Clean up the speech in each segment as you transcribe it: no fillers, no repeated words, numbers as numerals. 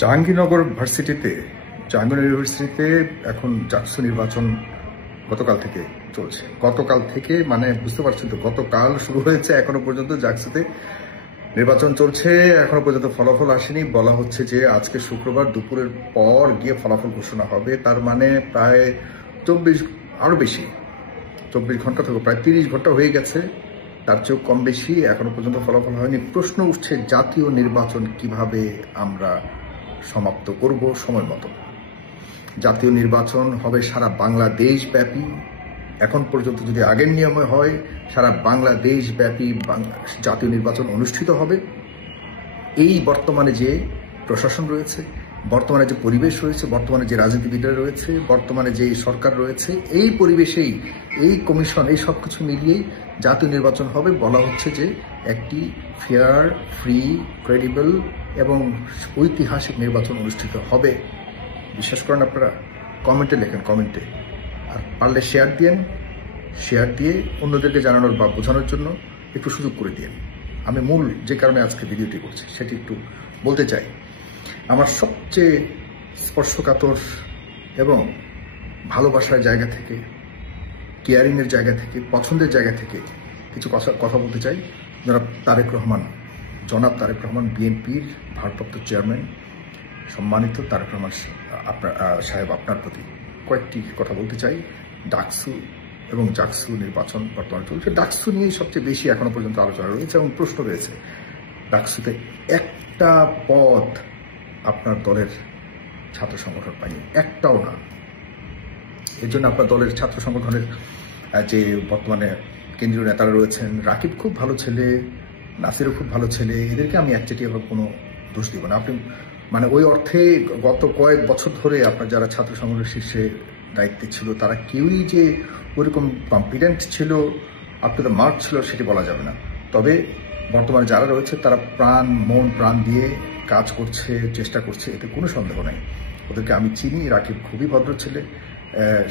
জাহাঙ্গীরনগর ইউনিভার্সিটিতে এখন জাকসু নির্বাচন গতকাল থেকে চলছে। গতকাল থেকে মানে বুঝতে পারছেন তো, গতকাল শুরু হয়েছে, এখনো পর্যন্ত জাকসুতে নির্বাচন চলছে। এখনো পর্যন্ত ফলাফল আসেনি। বলা হচ্ছে যে আজকে শুক্রবার দুপুরের পর গিয়ে ফলাফল ঘোষণা হবে। তার মানে প্রায় 24 আরো বেশি 24 ঘন্টা থেকে প্রায় 30 ঘন্টা হয়ে গেছে, তার চেয়েও কম বেশি এখনো পর্যন্ত ফলাফল হয়নি। প্রশ্ন উঠছে জাতীয় নির্বাচন কিভাবে আমরা সমাপ্ত করব সময় মতো। জাতীয় নির্বাচন হবে সারা বাংলাদেশ ব্যাপী। এখন পর্যন্ত যদি আগের নিয়মে হয়, সারা বাংলাদেশ ব্যাপী জাতীয় নির্বাচন অনুষ্ঠিত হবে। এই বর্তমানে যে প্রশাসন রয়েছে, বর্তমানে যে পরিবেশ রয়েছে, বর্তমানে যে রাজনীতিবিদরা রয়েছে, বর্তমানে যে সরকার রয়েছে, এই পরিবেশেই এই কমিশন এই সবকিছু মিলিয়েই জাতীয় নির্বাচন হবে। বলা হচ্ছে যে একটি ফেয়ার, ফ্রি, ক্রেডিবল এবং ঐতিহাসিক নির্বাচন অনুষ্ঠিত হবে। বিশ্বাস করেন আপনারা? কমেন্টে লেখেন, কমেন্টে। আর পারলে শেয়ার দিয়ে অন্যদেরকে জানানোর বা বোঝানোর জন্য একটু সুযোগ করে দিন। আমি মূল যে কারণে আজকে ভিডিওটি করছি সেটি একটু বলতে চাই। আমার সবচেয়ে স্পর্শকাতর এবং ভালোবাসার জায়গা থেকে, কেয়ারিংয়ের জায়গা থেকে, পছন্দের জায়গা থেকে কিছু কথা বলতে চাই। জনাব তারেক রহমান বিএনপির ভারপ্রাপ্ত চেয়ারম্যান, সম্মানিত তারেক রহমান সাহেব, আপনার প্রতি কয়েকটি কথা বলতে চাই। ডাকসু এবং জাকসু নির্বাচন বর্তমানে চলছে। ডাকসু নিয়েই সবচেয়ে বেশি এখনো পর্যন্ত আলোচনা রয়েছে এবং প্রশ্ন রয়েছে। ডাকসুতে একটা পদ আপনার দলের ছাত্র সংগঠন পায়নি, একটাও না। এর জন্য আপনার দলের ছাত্র সংগঠনের যে বর্তমানে কেন্দ্রীয় নেতারা রয়েছেন, রাকিব খুব ভালো ছেলে, নাসিরও খুব ভালো ছেলে, এদেরকে আমি একচেটিয়াভাবে কোনো দোষ দিব না। আপনি মানে ওই অর্থে গত কয়েক বছর ধরে আপনার যারা ছাত্র সংগঠনের শীর্ষে দায়িত্বে ছিল তারা কেউই যে ওইরকম কম্পিটেন্ট ছিল, আপ টু দ্য মার্ক ছিল সেটি বলা যাবে না। তবে বর্তমানে যারা রয়েছে তারা মন প্রাণ দিয়ে কাজ করছে, চেষ্টা করছে, এতে কোনো সন্দেহ নাই। ওদেরকে আমি চিনি। রাকিব খুবই ভদ্র ছেলে।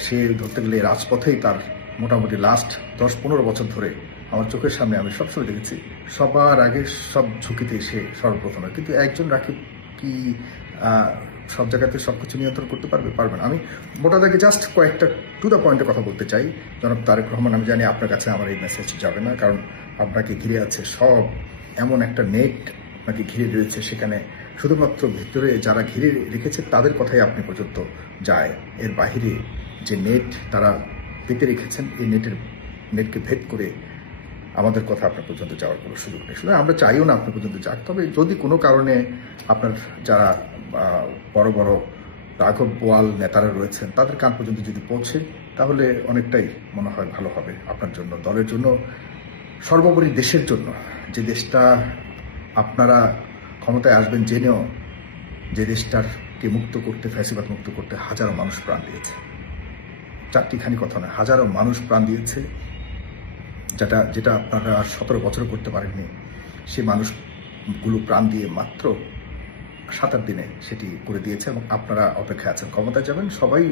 সে ধরতে গেলে রাজপথেই তার মোটামুটি লাস্ট 10-15 বছর ধরে আমার চোখের সামনে আমি সবসময় দেখেছি সবার আগে সব ঝুঁকিতে সে সর্বপ্রথমে। কিন্তু একজন রাকিব কি সব জায়গাতে সবকিছু নিয়ন্ত্রণ করতে পারবে না। আমি মোটা দাগে জাস্ট কয়েকটা টু দ্য পয়েন্টে কথা বলতে চাই। জনাব তারেক রহমান, আমি জানি আপনার কাছে আমার এই মেসেজ যাবে না, কারণ আপনাকে ঘিরে আছে সব এমন একটা নেট আপনাকে ঘিরে রয়েছে, সেখানে শুধুমাত্র ভিতরে যারা ঘিরে রেখেছে তাদের কথাই আপনি পর্যন্ত যায়। এর বাহিরে যে নেট তারা পেতে রেখেছেন, এই নেটকে ভেদ করে আমাদের কথা আপনার পর্যন্ত যাওয়ার কোনো সুযোগ নেই। সুতরাং আমরা চাইও না আপনার পর্যন্ত যাক। তবে যদি কোনো কারণে আপনার যারা বড় বড় রাঘব বোয়াল নেতারা রয়েছেন তাদের কান পর্যন্ত যদি পৌঁছে, তাহলে অনেকটাই মনে হয় ভালো হবে আপনার জন্য, দলের জন্য, সর্বোপরি দেশের জন্য। যে দেশটা আপনারা ক্ষমতায় আসবেন জেনেও, যে দেশটাকে মুক্ত করতে, ফ্যাসিবাদ মুক্ত করতে হাজারো মানুষ প্রাণ দিয়েছে। চারটিখানি কথা নয়, হাজারো মানুষ প্রাণ দিয়েছে। যেটা আপনারা 17 বছর করতে পারেননি, সেই মানুষগুলো প্রাণ দিয়ে মাত্র 7-8 দিনে সেটি করে দিয়েছে এবং আপনারা অপেক্ষায় আছেন। ক্ষমতায় যাবেন, সবাই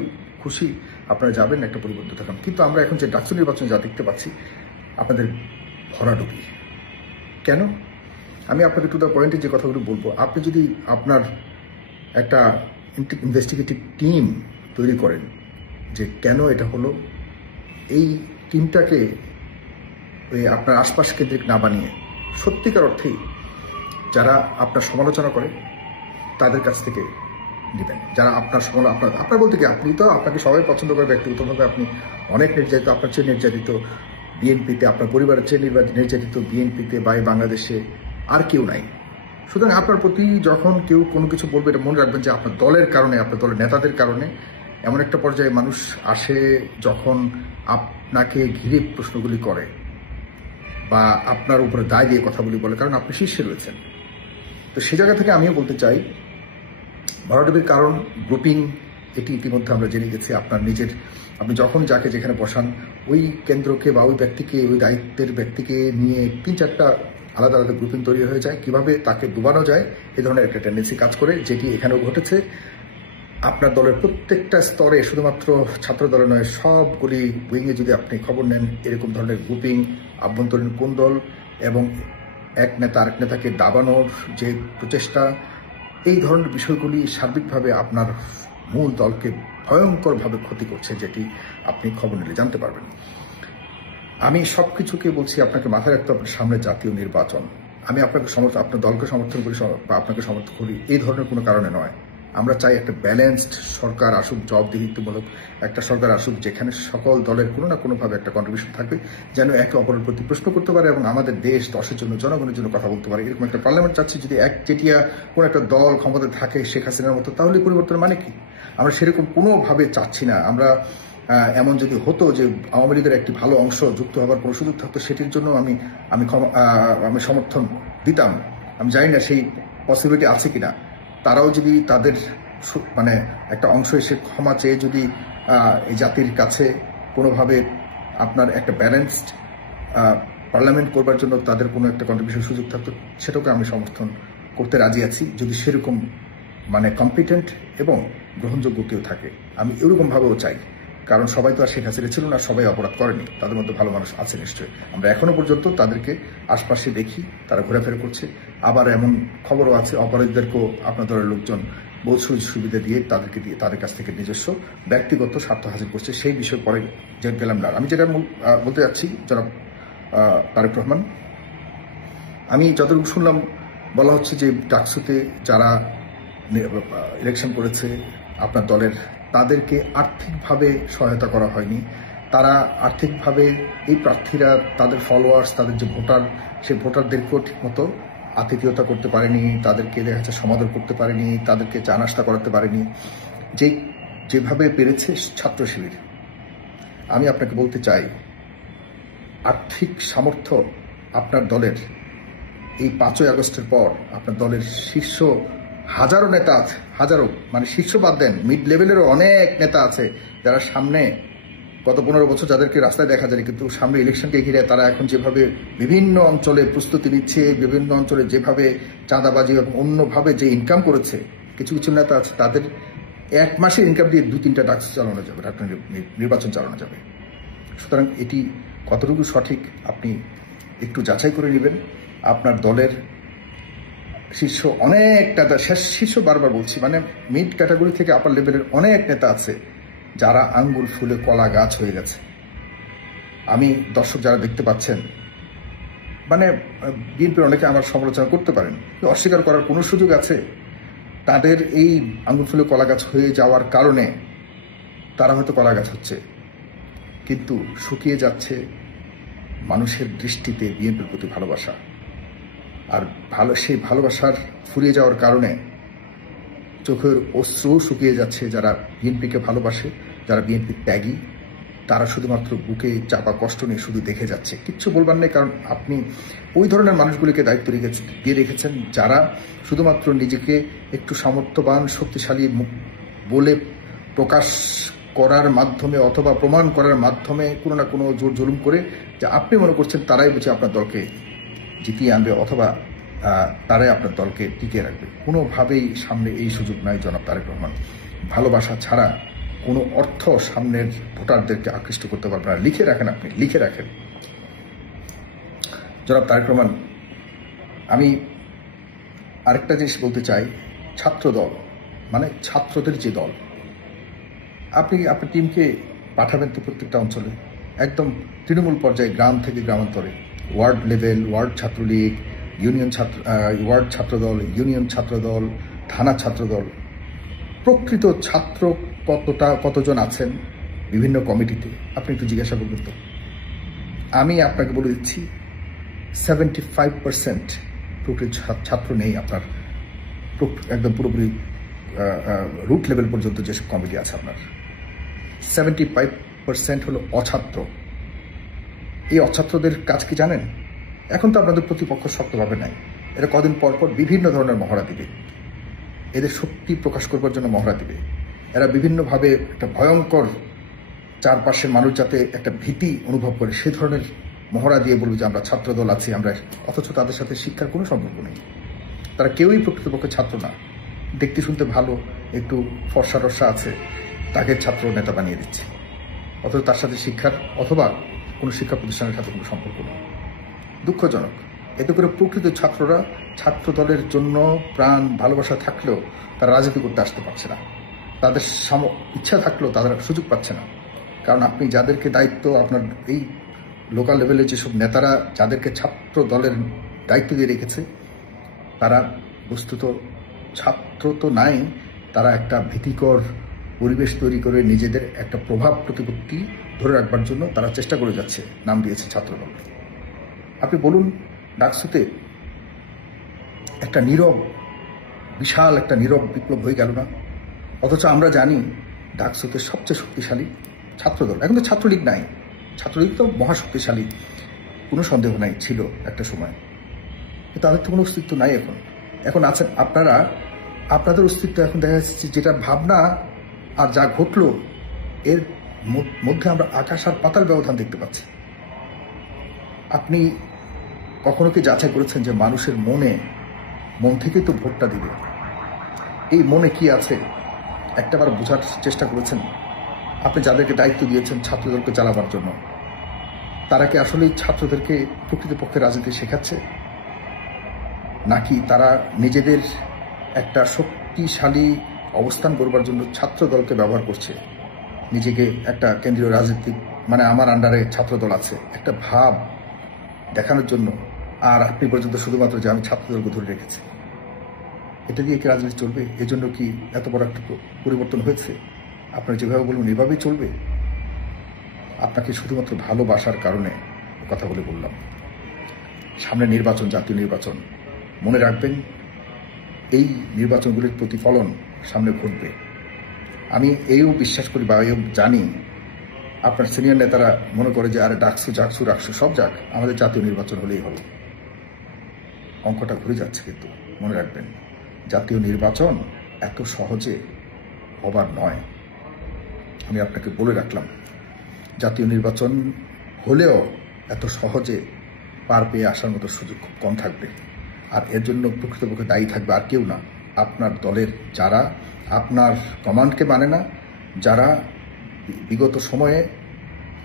খুশি, আপনারা যাবেন, একটা পরিবর্তন থাকুন। কিন্তু আমরা এখন যে ডাকসু নির্বাচন যা দেখতে পাচ্ছি, আপনাদের ভরাডুবি কেন? আমি আপনাকে টু দ্য পয়েন্টে যে কথাগুলো বলবো, আপনি যদি আপনার একটা ইনভেস্টিগেটিভ টিম তৈরি করেন যে কেন এটা হলো, এই টিমটাকে আপনার আশপাশ কেন্দ্রিক না বানিয়ে সত্যিকার অর্থেই যারা আপনার সমালোচনা করে তাদের কাছ থেকে নেবেন। যারা আপনার বলতে কি, আপনি তো আপনাকে সবাই পছন্দ করে ব্যক্তিগতভাবে, আপনি অনেক নির্যাতিত, আপনার চেয়ে নির্যাতিত বিএনপিতে, আপনার পরিবারের চেয়ে নির্যাতিত বিএনপিতে বা বাংলাদেশে আর কেউ নাই। সুতরাং আপনার প্রতি যখন কেউ কোনো কিছু বলবে, এটা মনে রাখবেন যে আপনার দলের কারণে, আপনার দলের নেতাদের কারণে এমন একটা পর্যায়ে মানুষ আসে যখন আপনাকে ঘিরে প্রশ্নগুলি করে বা আপনার উপরে দায় দিয়ে কথাগুলি বলে, কারণ আপনি শীর্ষে রয়েছেন। তো সে জায়গা থেকে আমিও বলতে চাই, ভরাডুবির কারণ গ্রুপিং, এটি ইতিমধ্যে আমরা জেনে গেছি। আপনি যখন যাকে যেখানে বসান, ওই কেন্দ্রকে বা ওই ব্যক্তিকে, ওই দায়িত্বের ব্যক্তিকে নিয়ে 3-4টা আলাদা আলাদা গ্রুপিং তৈরি হয়ে যায়। কিভাবে তাকে ডুবানো যায়, এই ধরনের একটা টেন্ডেন্সি কাজ করে, যেটি এখানেও ঘটেছে। আপনার দলের প্রত্যেকটা স্তরে, শুধুমাত্র ছাত্র দলে নয়, সবগুলি উইংয়ে যদি আপনি খবর নেন, এরকম ধরনের গ্রুপিং, আভ্যন্তরীণ কোন্দল এবং এক নেতা আরেক নেতাকে দাবানোর যে প্রচেষ্টা, এই ধরনের বিষয়গুলি সার্বিকভাবে আপনার মূল দলকে ভয়ঙ্করভাবে ক্ষতি করছে, যেটি আপনি খবর নিলে জানতে পারবেন। আমি সবকিছুকে বলছি আপনাকে মাথায় রাখতে হবে, সামনে জাতীয় নির্বাচন। আমি আপনাকে আপনার দলকে সমর্থন করি বা আপনাকে সমর্থন করি এই ধরনের কোনো কারণে নয়। আমরা চাই একটা ব্যালেন্সড সরকার আসুক, জবাবদিহিতামূলক একটা সরকার আসুক, যেখানে সকল দলের কোনো না কোনোভাবে একটা কন্ট্রিবিউশন থাকবে, যেন একে অপরের প্রতি প্রশ্ন করতে পারে এবং আমাদের দেশ দশের জন্য, জনগণের জন্য কথা বলতে পারে। এরকম একটা পার্লামেন্ট চাচ্ছি। যদি একচেটিয়া কোনো একটা দল ক্ষমতায় থাকে শেখ হাসিনার মতো, তাহলে পরিবর্তন মানে কি? আমরা সেরকম কোনোভাবে চাচ্ছি না। আমরা এমন যদি হতো যে আওয়ামী লীগের একটি ভালো অংশ যুক্ত হবার কোনো সুযোগ থাকতো, সেটির জন্য আমি সমর্থন দিতাম। আমি জানি না সেই পসিবিলিটি আছে কিনা। তারাও যদি তাদের মানে একটা অংশ এসে ক্ষমা চেয়ে যদি এই জাতির কাছে কোনোভাবে আপনার একটা ব্যালেন্সড পার্লামেন্ট করবার জন্য তাদের কোনো একটা কন্ট্রিবিউশন সুযোগ থাকতো, সেটাকে আমি সমর্থন করতে রাজি আছি, যদি সেরকম মানে কম্পিটেন্ট এবং গ্রহণযোগ্য কেউ থাকে। আমি এরকমভাবেও চাই, কারণ সবাই তো আর শেখ হাসিনা ছিল না, সবাই অপরাধ করেনি, তাদের মধ্যে ভালো মানুষ আছে নিশ্চয়ই। আমরা এখনো পর্যন্ত তাদেরকে আশপাশে দেখি, তারা ঘোরাফেরা করছে। আবার এমন খবরও আছে অপরাধীদেরকেও আপনার দলের লোকজন বহু সুবিধা দিয়ে তাদের কাছ থেকে নিজস্ব ব্যক্তিগত স্বার্থ হাসিল করছে। সেই বিষয় পরে গেলাম না। আমি যেটা বলতে যাচ্ছি, জনাব তারেক রহমান, আমি যতটুকু শুনলাম বলা হচ্ছে যে ডাকসুতে যারা ইলেকশন করেছে আপনার দলের, তাদেরকে আর্থিকভাবে সহায়তা করা হয়নি। তারা আর্থিকভাবে এই প্রার্থীরা তাদের ফলোয়ার্স, তাদের যে ভোটার, সেই ভোটারদেরকেও ঠিকমতো আতিথেয়তা করতে পারেনি, তাদেরকে দেখা যাচ্ছে সমাদর করতে পারেনি, তাদেরকে চা নাস্তা করাতে পারেনি যেভাবে পেরেছে ছাত্র শিবির। আমি আপনাকে বলতে চাই, আর্থিক সামর্থ্য আপনার দলের এই 5ই আগস্টের পর আপনার দলের শীর্ষ হাজারো নেতা আছে, হাজারো, মানে শীর্ষ বাদ দেন, মিড লেভেলেরও অনেক নেতা আছে যারা সামনে গত 15 বছর যাদেরকে রাস্তায় দেখা যায়, কিন্তু সামনে ইলেকশনকে ঘিরে তারা এখন যেভাবে বিভিন্ন অঞ্চলে প্রস্তুতি নিচ্ছে, বিভিন্ন অঞ্চলে যেভাবে চাঁদাবাজি এবং অন্যভাবে যে ইনকাম করেছে, কিছু কিছু নেতা আছে তাদের 1 মাসের ইনকাম দিয়ে 2-3টা ডাকসু চালানো যাবে, নির্বাচন চালানো যাবে। সুতরাং এটি কতটুকু সঠিক আপনি একটু যাচাই করে নেবেন। আপনার দলের শীর্ষ অনেক নেতা, শীর্ষ বারবার বলছি, মানে মিড ক্যাটাগরি থেকে আপার লেভেলের অনেক নেতা আছে যারা আঙ্গুল ফুলে কলা গাছ হয়ে গেছে। আমি দর্শক যারা দেখতে পাচ্ছেন, মানে বিএনপির অনেকে আমার সমালোচনা করতে পারেন, অস্বীকার করার কোনো সুযোগ আছে? তাদের এই আঙ্গুল ফুলে কলা গাছ হয়ে যাওয়ার কারণে তারা হয়তো কলা গাছ হচ্ছে, কিন্তু শুকিয়ে যাচ্ছে মানুষের দৃষ্টিতে বিএনপির প্রতি ভালোবাসা। আর সেই ভালোবাসার ফুরিয়ে যাওয়ার কারণে চোখের অশ্রু শুকিয়ে যাচ্ছে যারা বিএনপিকে ভালোবাসে, যারা বিএনপির ত্যাগী, তারা শুধুমাত্র বুকে চাপা কষ্ট নিয়ে শুধু দেখে যাচ্ছে, কিচ্ছু বলবার নেই। কারণ আপনি ওই ধরনের মানুষগুলিকে দায়িত্ব দিয়ে রেখেছেন যারা শুধুমাত্র নিজেকে একটু সামর্থ্যবান, শক্তিশালী বলে প্রকাশ করার মাধ্যমে অথবা প্রমাণ করার মাধ্যমে কোনো না কোনো জোর জুলুম করে যে আপনি মনে করছেন তারাই বুঝে আপনার দলকে জিতিয়ে আনবে অথবা তারাই আপনার দলকে টিকিয়ে রাখবে। কোনোভাবেই সামনে এই সুযোগ নাই জনাব তারেক রহমান। ভালোবাসা ছাড়া কোনো অর্থ সামনের ভোটারদেরকে আকৃষ্ট করতে পারবে না। লিখে রাখেন, আপনি লিখে রাখেন জনাব তারেক রহমান। আমি আরেকটা জিনিস বলতে চাই, ছাত্র দল মানে ছাত্রদের যে দল, আপনি আপনার টিমকে পাঠাবেন তো প্রত্যেকটা অঞ্চলে, একদম তৃণমূল পর্যায়ে, গ্রাম থেকে গ্রামান্তরে, ward level, ward Chhatra League, ward Chhatra Dal, union Chhatra Dal, থানা ছাত্রদল। প্রকৃত ছাত্র কতজন আছেন বিভিন্ন কমিটিতে আপনি একটু জিজ্ঞাসা করবেন তো। আমি আপনাকে বলে দিচ্ছি 75% প্রকৃত ছাত্র নেই আপনার, একদম পুরোপুরি রুট লেভেল পর্যন্ত যেসব কমিটি আছে আপনার 75% হলো অছাত্র। এই অছাত্রদের কাজ কি জানেন? এখন তো আপনাদের প্রতিপক্ষ শক্তভাবে নাই, এরা কদিন পর পর বিভিন্ন ধরনের মহড়া দিবে, এদের শক্তি প্রকাশ করবার জন্য মহড়া দিবে। এরা বিভিন্নভাবে একটা ভয়ঙ্কর, চারপাশের মানুষ যাতে একটা ভীতি অনুভব করে সে ধরনের মহড়া দিয়ে বলবে যে আমরা ছাত্রদল আছি আমরা, অথচ তাদের সাথে শিক্ষার কোনো সম্পর্ক নেই। তারা কেউই প্রকৃতপক্ষে ছাত্র না, দেখতে শুনতে ভালো, একটু ফর্সা টর্সা আছে, তাকে ছাত্র নেতা বানিয়ে দিচ্ছে, অথচ তার সাথে শিক্ষার অথবা কোনো শিক্ষা প্রতিষ্ঠানের সাথে কোনো সম্পর্ক নেই। দুঃখজনক। এতে করে প্রকৃত ছাত্ররা ছাত্র দলের জন্য প্রাণ ভালোবাসা থাকলেও তারা রাজনীতি করতে আসতে পারছে না, তাদের ইচ্ছা থাকলেও তারা সুযোগ পাচ্ছে না। কারণ আপনি যাদেরকে দায়িত্ব, আপনার এই লোকাল লেভেলে যেসব নেতারা যাদেরকে ছাত্র দলের দায়িত্ব দিয়ে রেখেছে, তারা বস্তুত ছাত্র তো নাই, তারা একটা ভীতিকর পরিবেশ তৈরি করে নিজেদের একটা প্রভাব প্রতিপত্তি ধরে রাখবার জন্য তারা চেষ্টা করে যাচ্ছে, নাম দিয়েছে ছাত্রদল। আপনি বলুন, ডাকসুতে একটা নীরব, বিশাল একটা নীরব বিপ্লব হয়ে গেল না? অথচ আমরা জানি ডাকসুতে সবচেয়ে শক্তিশালী ছাত্রদল। এখন তো ছাত্রলীগ নাই, ছাত্রলীগ তো মহাশক্তিশালী, কোনো সন্দেহ নাই, ছিল একটা সময়, তাদের তো কোনো অস্তিত্ব নাই। এখন আছেন আপনারা, আপনাদের অস্তিত্ব এখন দেখা যাচ্ছে যেটা ভাবনা আর যা ঘটলো এর মধ্যে আমরা আকাশ আর পাতাল ব্যবধান দেখতে পাচ্ছি। আপনি কখনো কি যাচাই করেছেন যে মানুষের মন থেকেই তো ভোটটা দিবে, এই মনে কি আছে একটাবার বোঝার চেষ্টা করেছেন? আপনি যাদেরকে দায়িত্ব দিয়েছেন ছাত্রদলকে চালাবার জন্য, তারা কি আসলেই ছাত্রদেরকে প্রকৃতপক্ষে রাজনীতি শেখাচ্ছে, নাকি তারা নিজেদের একটা শক্তিশালী অবস্থান করবার জন্য ছাত্রদলকে ব্যবহার করছে, নিজেকে একটা কেন্দ্রীয় রাজনীতিক, মানে আমার আন্ডারে ছাত্রদল আছে একটা ভাব দেখানোর জন্য? আর আপনি পর্যন্ত শুধুমাত্র যে আমি ছাত্রদলকে ধরে রেখেছি, এটা দিয়ে কি রাজনীতি চলবে? এজন্য কি এত বড় একটা পরিবর্তন হয়েছে? আপনারা যেভাবে বলবেন এভাবেই চলবে? আপনাকে শুধুমাত্র ভালোবাসার কারণে কথা বললাম। সামনে নির্বাচন, জাতীয় নির্বাচন, মনে রাখবেন এই নির্বাচনগুলির প্রতিফলন সামনে ঘটবে। আমি এইও বিশ্বাস করি বা এও জানি, আপনার সিনিয়র নেতারা মনে করে যে আরে ডাকসু রাকসু সব যাক, আমাদের জাতীয় নির্বাচন হলেই হলো। অঙ্কটা ঘুরে যাচ্ছে, কিন্তু মনে রাখবেন জাতীয় নির্বাচন এত সহজে হবার নয়। আমি আপনাকে বলে রাখলাম, জাতীয় নির্বাচন হলেও এত সহজে পার পেয়ে আসার মতো সুযোগ খুব কম থাকবে। আর এর জন্য প্রকৃতপক্ষে দায়ী থাকবে আর কেউ না, আপনার দলের যারা আপনার কমান্ডকে মানে না, যারা বিগত সময়ে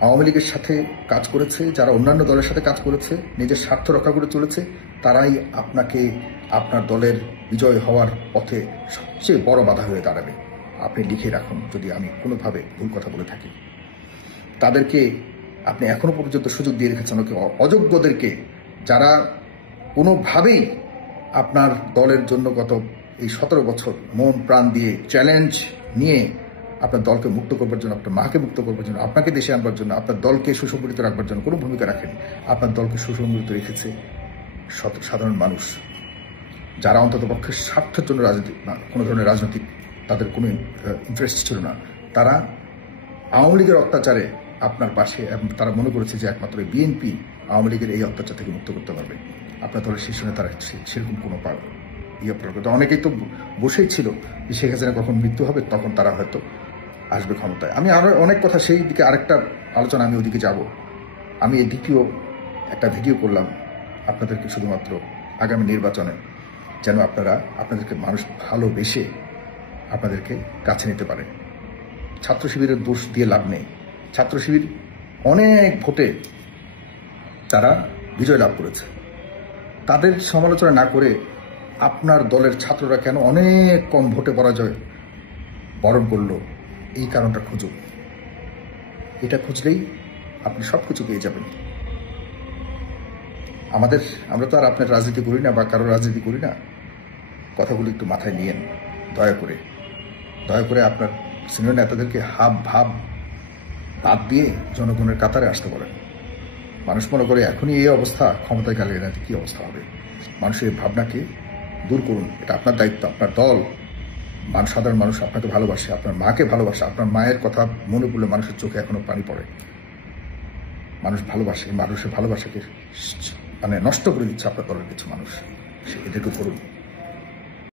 আওয়ামী লীগের সাথে কাজ করেছে, যারা অন্যান্য দলের সাথে কাজ করেছে, নিজের স্বার্থ রক্ষা করে চলেছে, তারাই আপনাকে আপনার দলের বিজয় হওয়ার পথে সবচেয়ে বড় বাধা হয়ে দাঁড়াবে। আপনি লিখে রাখুন যদি আমি কোনোভাবে ভুল কথা বলে থাকি। তাদেরকে আপনি এখনো পর্যন্ত সুযোগ দিয়ে রেখেছেন, অযোগ্যদেরকে, যারা কোনোভাবেই আপনার দলের জন্য গত এই 17 বছর মন প্রাণ দিয়ে চ্যালেঞ্জ নিয়ে আপনার দলকে মুক্ত করবার জন্য, আপনার মাকে মুক্ত করবার জন্য, আপনাকে দেশে আনবার জন্য, আপনার দলকে সুসংগঠিত রাখবার জন্য কোনো ভূমিকা রাখেনি। আপনার দলকে সুসংগঠিত রেখেছে সাধারণ মানুষ, যারা অন্তত পক্ষে স্বার্থের জন্য রাজনীতি, কোনো ধরনের রাজনৈতিক তাদের কোনো ইন্টারেস্ট ছিল না। তারা আওয়ামী লীগের অত্যাচারে আপনার পাশে, এবং তারা মনে করেছে যে একমাত্র বিএনপি আওয়ামী লীগের এই অত্যাচার থেকে মুক্ত করতে পারবে। আপনার দলের শীর্ষ নেতারা সেরকম কোনো অনেকেই তো বসেই ছিল যে শেখ হাসিনা কখন মৃত্যু হবে তখন তারা হয়তো আসবে ক্ষমতায়। আমি আরো অনেক কথা, সেই দিকে আরেকটা আলোচনা, আমি ওদিকে যাব। আমি এই দ্বিতীয় একটা ভিডিও করলাম আপনাদেরকে শুধুমাত্র আগামী নির্বাচনে যেন আপনাদেরকে মানুষ ভালোবেসে আপনাদেরকে কাছে নিতে পারে। ছাত্র শিবিরের দোষ দিয়ে লাভ নেই। ছাত্র শিবির অনেক ভোটে তারা বিজয় লাভ করেছে, তাদের সমালোচনা না করে আপনার দলের ছাত্ররা কেন অনেক কম ভোটে পরাজয় বরণ করলো, এই কারণটা খুঁজুন। এটা খুঁজলেই আপনি সবকিছু পেয়ে যাবেন। আমরা তো আর আপনার রাজনীতি করি না বা কারো রাজনীতি করি না। কথাগুলো একটু মাথায় নিয়েন দয়া করে আপনার সিনিয়র নেতাদেরকে ভাব বাদ দিয়ে জনগণের কাতারে আসতে বলেন। মানুষ মনে করে এখনই এই অবস্থা, ক্ষমতায় গেলে এনাতে কি অবস্থা হবে। মানুষের এই ভাবনাকে দূর করুন, এটা আপনার দায়িত্ব। আপনার দল, সাধারণ মানুষ আপনাকে ভালোবাসে, আপনার মাকে ভালোবাসে। আপনার মায়ের কথা মনে পড়লে মানুষের চোখে এখনো পানি পড়ে। মানুষ ভালোবাসে, মানুষের ভালোবাসাকে নষ্ট করে দিচ্ছে আপনার দলের কিছু মানুষ। এদেরকে করুন।